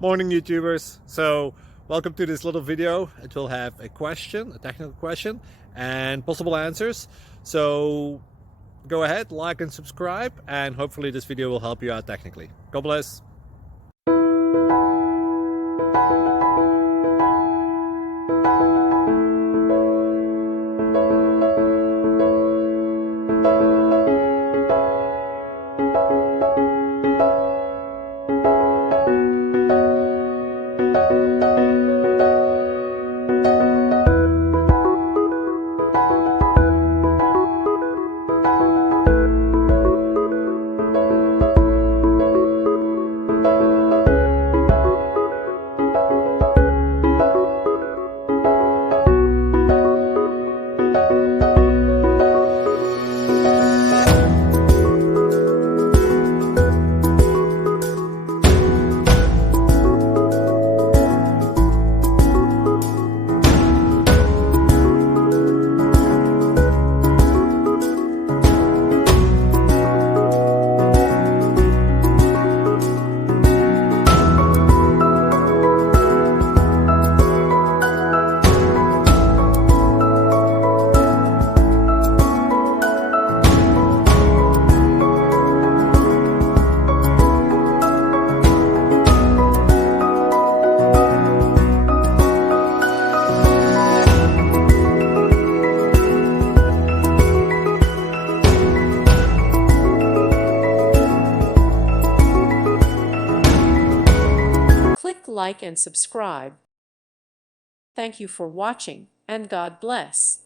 Morning YouTubers. So welcome to this little video. It will have a question, a technical question, and possible answers. So go ahead, like and subscribe, and hopefully this video will help you out technically. God bless. Click like and subscribe. Thank you for watching, and God bless.